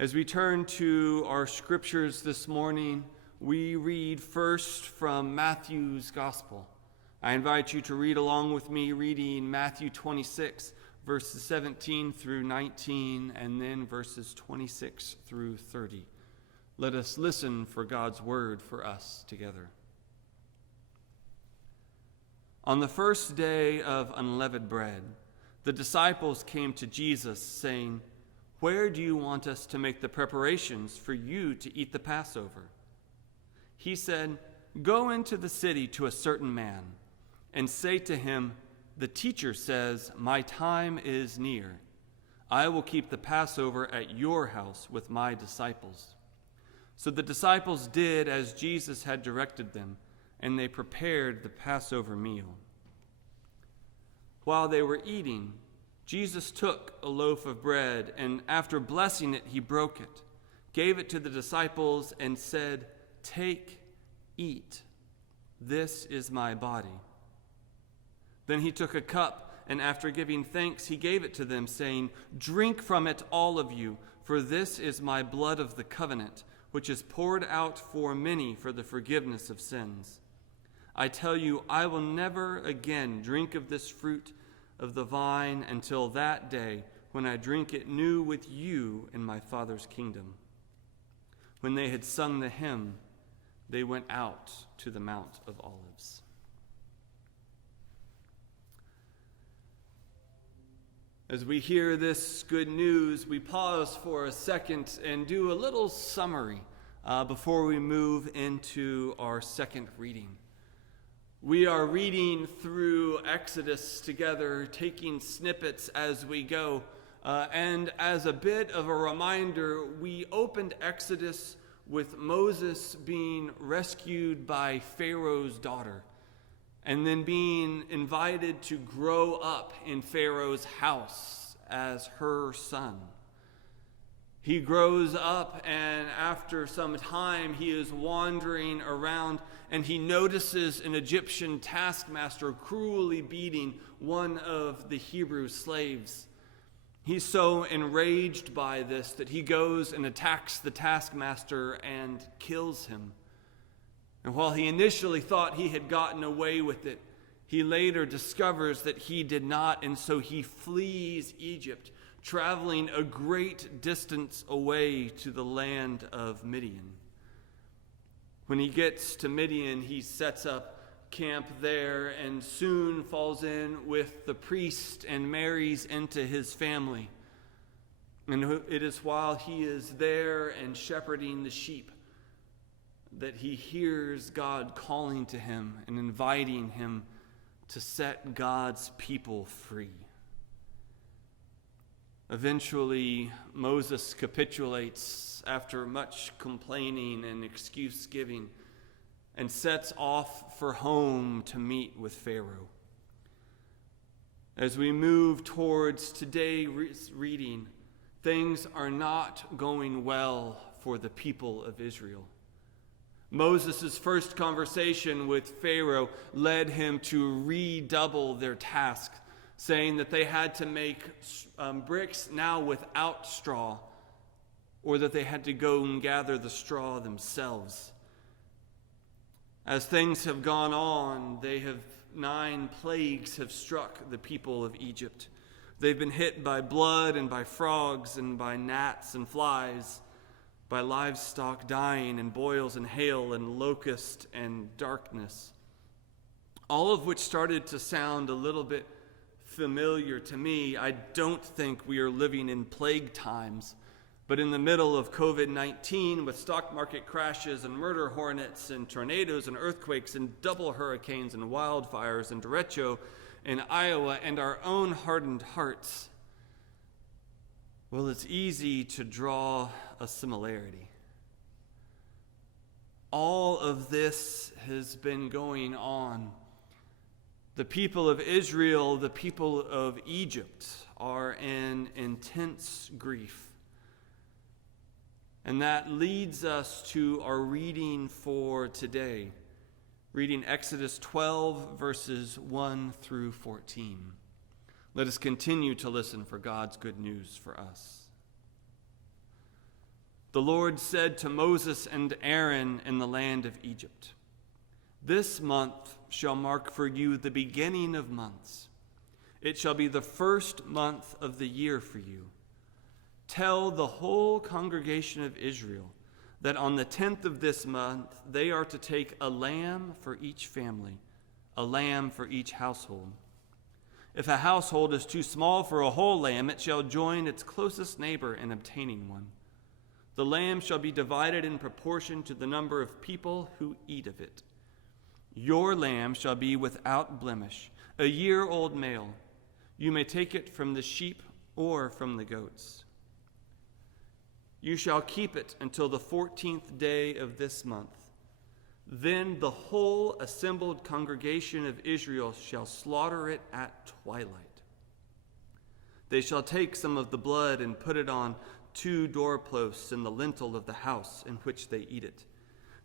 As we turn to our scriptures this morning, we read first from Matthew's Gospel. I invite you to read along with me, reading Matthew 26, verses 17 through 19, and then verses 26 through 30. Let us listen for God's word for us together. On the first day of unleavened bread, the disciples came to Jesus, saying, "Where do you want us to make the preparations for you to eat the Passover?" He said, "Go into the city to a certain man, and say to him, 'The teacher says, my time is near. I will keep the Passover at your house with my disciples.'" So the disciples did as Jesus had directed them, and they prepared the Passover meal. While they were eating, Jesus took a loaf of bread, and after blessing it, he broke it, gave it to the disciples, and said, "Take, eat. This is my body." Then he took a cup, and after giving thanks, he gave it to them, saying, "Drink from it, all of you, for this is my blood of the covenant, which is poured out for many for the forgiveness of sins. I tell you, I will never again drink of this fruit of the vine until that day when I drink it new with you in my Father's kingdom." When they had sung the hymn, they went out to the Mount of Olives. As we hear this good news, we pause for a second and do a little summary before we move into our second reading. We are reading through Exodus together, taking snippets as we go. And as a bit of a reminder, we opened Exodus with Moses being rescued by Pharaoh's daughter, and then being invited to grow up in Pharaoh's house as her son. He grows up, and after some time, he is wandering around, and he notices an Egyptian taskmaster cruelly beating one of the Hebrew slaves. He's so enraged by this that he goes and attacks the taskmaster and kills him. And while he initially thought he had gotten away with it, he later discovers that he did not, and so he flees Egypt, traveling a great distance away to the land of Midian. When he gets to Midian, he sets up camp there and soon falls in with the priest and marries into his family. And it is while he is there and shepherding the sheep that he hears God calling to him and inviting him to set God's people free. Eventually, Moses capitulates after much complaining and excuse giving and sets off for home to meet with Pharaoh. As we move towards today's reading, things are not going well for the people of Israel. Moses' first conversation with Pharaoh led him to redouble their task, saying that they had to make bricks now without straw, or that they had to go and gather the straw themselves. As things have gone on, 9 plagues have struck the people of Egypt. They've been hit by blood and by frogs and by gnats and flies, by livestock dying and boils and hail and locust and darkness. All of which started to sound a little bit familiar to me. I don't think we are living in plague times, but in the middle of COVID-19, with stock market crashes and murder hornets and tornadoes and earthquakes and double hurricanes and wildfires and derecho in Iowa and our own hardened hearts, well, it's easy to draw a similarity. All of this has been going on. The people of Israel, the people of Egypt, are in intense grief. And that leads us to our reading for today, reading Exodus 12, verses 1 through 14. Let us continue to listen for God's good news for us. The Lord said to Moses and Aaron in the land of Egypt, "This month shall mark for you the beginning of months. It shall be the first month of the year for you. Tell the whole congregation of Israel that on the 10th of this month they are to take a lamb for each family, a lamb for each household. If a household is too small for a whole lamb, it shall join its closest neighbor in obtaining one. The lamb shall be divided in proportion to the number of people who eat of it. Your lamb shall be without blemish, a year-old male. You may take it from the sheep or from the goats. You shall keep it until the 14th day of this month. Then the whole assembled congregation of Israel shall slaughter it at twilight. They shall take some of the blood and put it on 2 doorposts in the lintel of the house in which they eat it.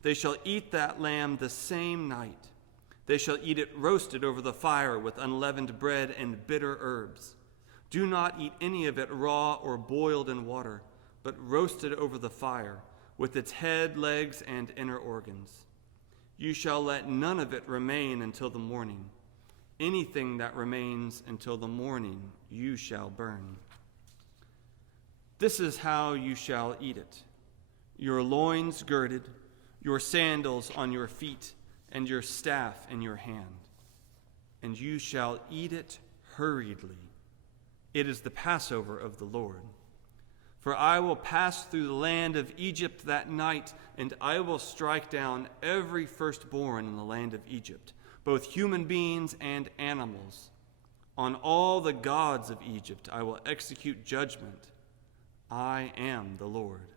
They shall eat that lamb the same night. They shall eat it roasted over the fire with unleavened bread and bitter herbs. Do not eat any of it raw or boiled in water, but roasted over the fire, with its head, legs, and inner organs. You shall let none of it remain until the morning. Anything that remains until the morning you shall burn. This is how you shall eat it: your loins girded, your sandals on your feet, and your staff in your hand. And you shall eat it hurriedly. It is the Passover of the Lord. For I will pass through the land of Egypt that night, and I will strike down every firstborn in the land of Egypt, both human beings and animals. On all the gods of Egypt I will execute judgment. I am the Lord.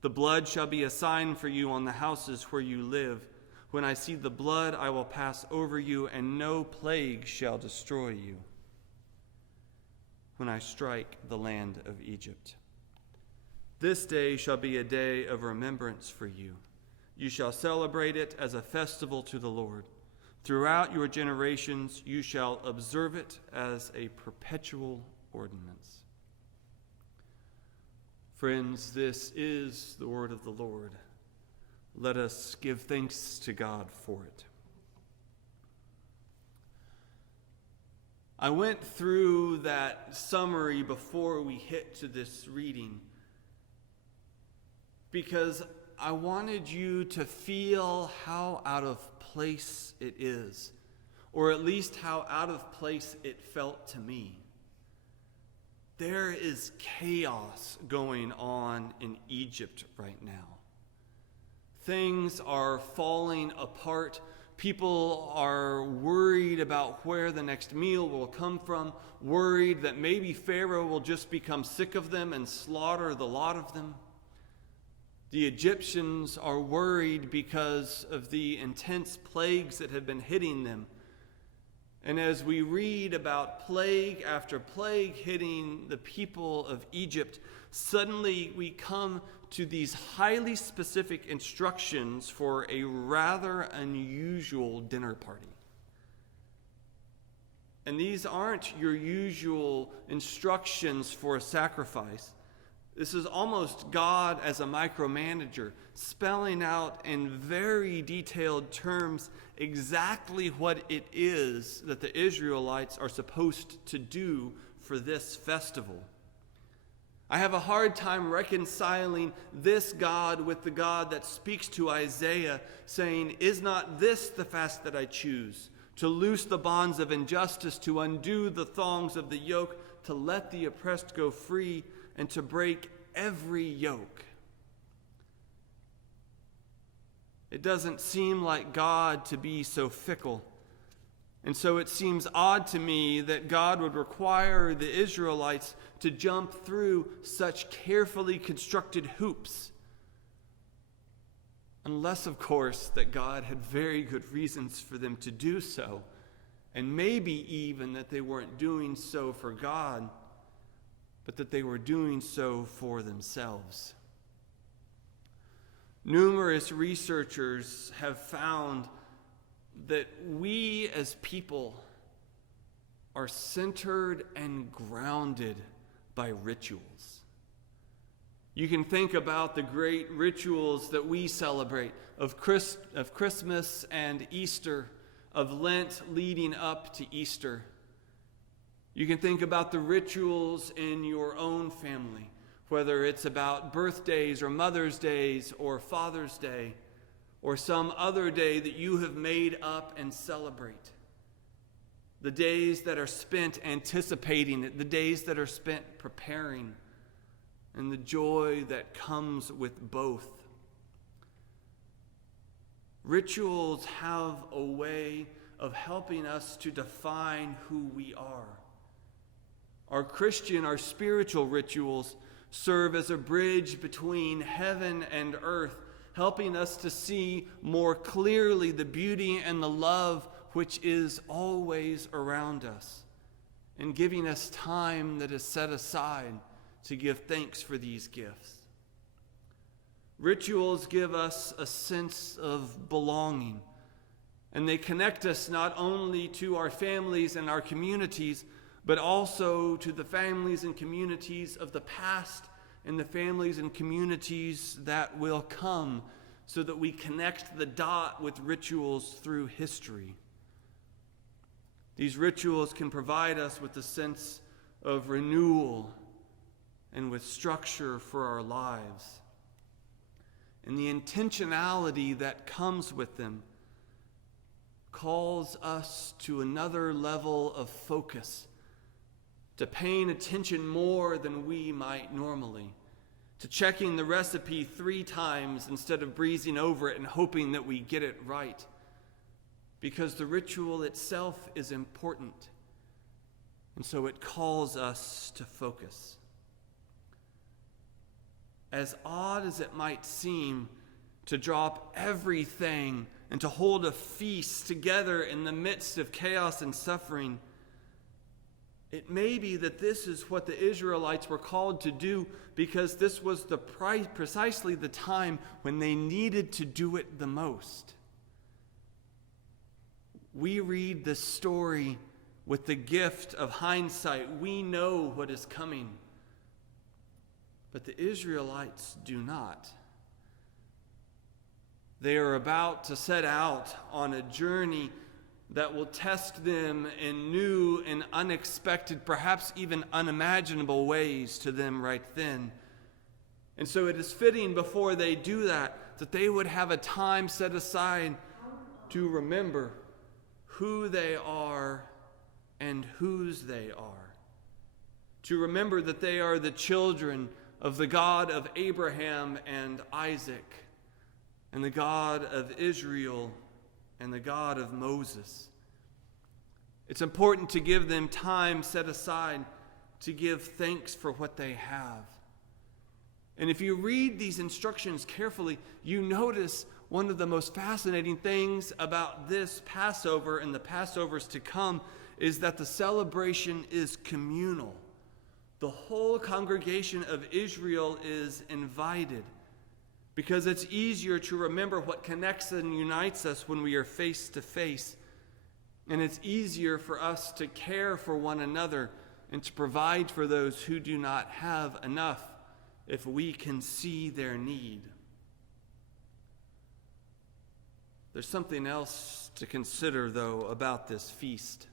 The blood shall be a sign for you on the houses where you live. When I see the blood, I will pass over you, and no plague shall destroy you when I strike the land of Egypt. This day shall be a day of remembrance for you. You shall celebrate it as a festival to the Lord. Throughout your generations you shall observe it as a perpetual ordinance." Friends, this is the word of the Lord. Let us give thanks to God for it. I went through that summary before we hit to this reading because I wanted you to feel how out of place it is, or at least how out of place it felt to me. There is chaos going on in Egypt right now. Things are falling apart. People are worried about where the next meal will come from, worried that maybe Pharaoh will just become sick of them and slaughter the lot of them. The Egyptians are worried because of the intense plagues that have been hitting them. And as we read about plague after plague hitting the people of Egypt, suddenly we come to these highly specific instructions for a rather unusual dinner party. And these aren't your usual instructions for a sacrifice. This is almost God as a micromanager, spelling out in very detailed terms exactly what it is that the Israelites are supposed to do for this festival. I have a hard time reconciling this God with the God that speaks to Isaiah, saying, "Is not this the fast that I choose? To loose the bonds of injustice, to undo the thongs of the yoke, to let the oppressed go free, and to break every yoke." It doesn't seem like God to be so fickle. And so it seems odd to me that God would require the Israelites to jump through such carefully constructed hoops. Unless, of course, that God had very good reasons for them to do so. And maybe even that they weren't doing so for God, but that they were doing so for themselves. Numerous researchers have found that we as people are centered and grounded by rituals. You can think about the great rituals that we celebrate of Christmas and Easter, of Lent leading up to Easter. You can think about the rituals in your own family, whether it's about birthdays or Mother's Days or Father's Day or some other day that you have made up and celebrate. The days that are spent anticipating it, the days that are spent preparing, and the joy that comes with both. Rituals have a way of helping us to define who we are. Our spiritual rituals serve as a bridge between heaven and earth, helping us to see more clearly the beauty and the love which is always around us, and giving us time that is set aside to give thanks for these gifts. Rituals give us a sense of belonging, and they connect us not only to our families and our communities, but also to the families and communities of the past and the families and communities that will come, so that we connect the dot with rituals through history. These rituals can provide us with a sense of renewal and with structure for our lives. And the intentionality that comes with them calls us to another level of focus, to paying attention more than we might normally, to checking the recipe 3 times instead of breezing over it and hoping that we get it right, because the ritual itself is important, and so it calls us to focus. As odd as it might seem to drop everything and to hold a feast together in the midst of chaos and suffering, it may be that this is what the Israelites were called to do, because this was precisely the time when they needed to do it the most. We read this story with the gift of hindsight. We know what is coming. But the Israelites do not. They are about to set out on a journey that will test them in new and unexpected, perhaps even unimaginable ways to them right then. And so it is fitting before they do that they would have a time set aside to remember who they are and whose they are. To remember that they are the children of the God of Abraham and Isaac, and the God of Israel and the God of Moses. It's important to give them time set aside to give thanks for what they have. And if you read these instructions carefully, you notice one of the most fascinating things about this Passover and the Passovers to come is that the celebration is communal. The whole congregation of Israel is invited, because it's easier to remember what connects and unites us when we are face to face. And it's easier for us to care for one another and to provide for those who do not have enough if we can see their need. There's something else to consider, though, about this feast.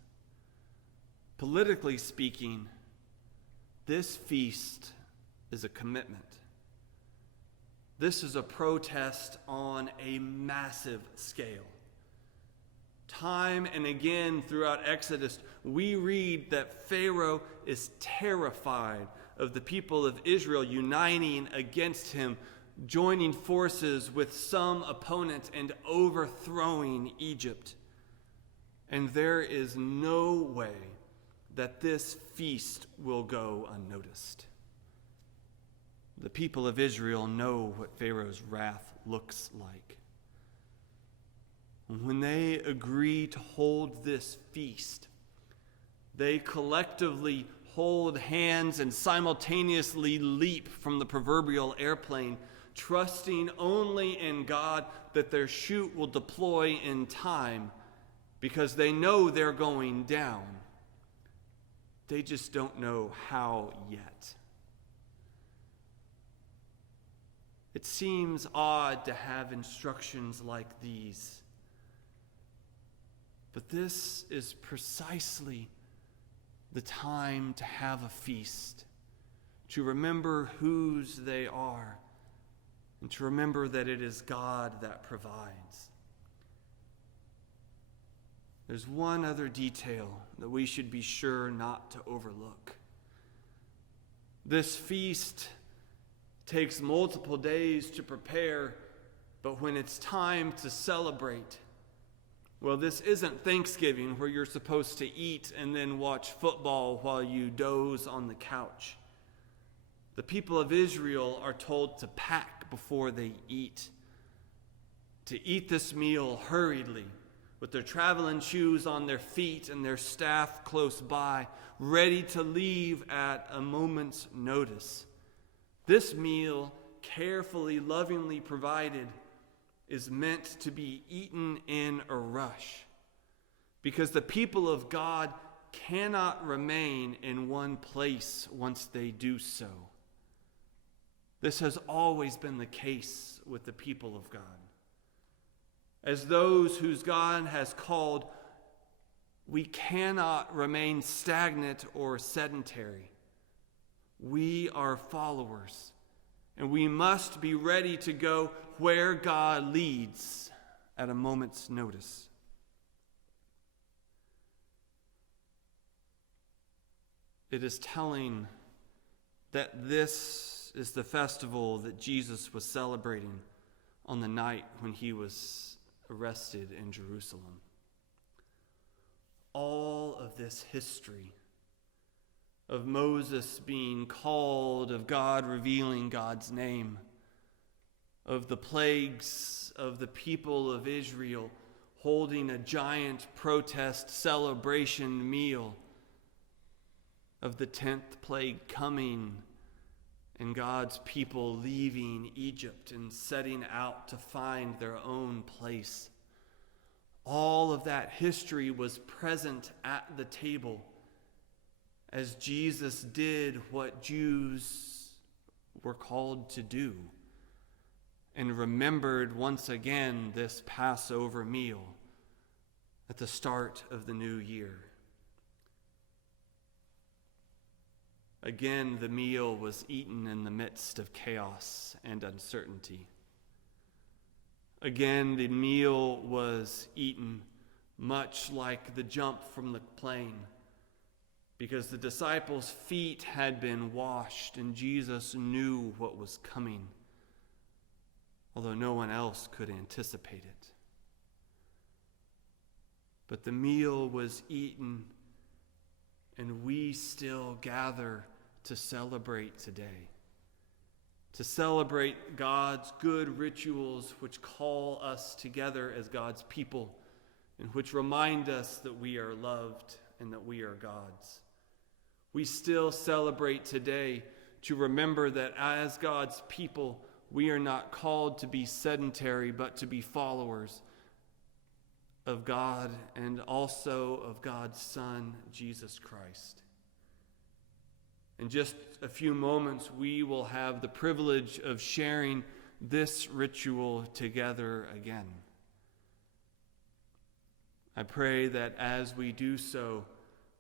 Politically speaking, this feast is a commitment. This is a protest on a massive scale. Time and again throughout Exodus, we read that Pharaoh is terrified of the people of Israel uniting against him, joining forces with some opponent and overthrowing Egypt. And there is no way that this feast will go unnoticed. The people of Israel know what Pharaoh's wrath looks like. And when they agree to hold this feast, they collectively hold hands and simultaneously leap from the proverbial airplane, trusting only in God that their chute will deploy in time, because they know they're going down. They just don't know how yet. It seems odd to have instructions like these. But this is precisely the time to have a feast, to remember whose they are, and to remember that it is God that provides. There's one other detail that we should be sure not to overlook. This feast takes multiple days to prepare, but when it's time to celebrate, well, this isn't Thanksgiving where you're supposed to eat and then watch football while you doze on the couch. The people of Israel are told to pack before they eat, to eat this meal hurriedly, with their traveling shoes on their feet and their staff close by, ready to leave at a moment's notice. This meal, carefully, lovingly provided, is meant to be eaten in a rush, because the people of God cannot remain in one place once they do so. This has always been the case with the people of God. As those whose God has called, we cannot remain stagnant or sedentary. We are followers, and we must be ready to go where God leads at a moment's notice. It is telling that this is the festival that Jesus was celebrating on the night when he was arrested in Jerusalem. All of this history of Moses being called, of God revealing God's name, of the plagues of the people of Israel holding a giant protest celebration meal, of the 10th plague coming and God's people leaving Egypt and setting out to find their own place. All of that history was present at the table as Jesus did what Jews were called to do and remembered once again this Passover meal at the start of the new year. Again, the meal was eaten in the midst of chaos and uncertainty. Again, the meal was eaten much like the jump from the plane, because the disciples' feet had been washed and Jesus knew what was coming, although no one else could anticipate it. But the meal was eaten, and we still gather to celebrate today, to celebrate God's good rituals which call us together as God's people and which remind us that we are loved and that we are God's. We still celebrate today to remember that as God's people, we are not called to be sedentary, but to be followers of God and also of God's Son, Jesus Christ. In just a few moments, we will have the privilege of sharing this ritual together again. I pray that as we do so,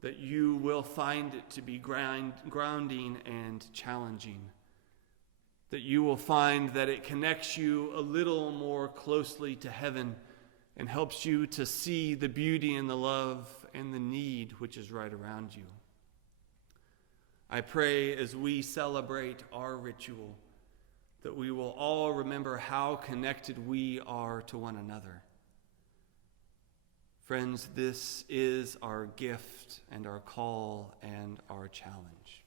that you will find it to be grounding and challenging, that you will find that it connects you a little more closely to heaven and helps you to see the beauty and the love and the need which is right around you. I pray as we celebrate our ritual that we will all remember how connected we are to one another. Friends, this is our gift and our call and our challenge.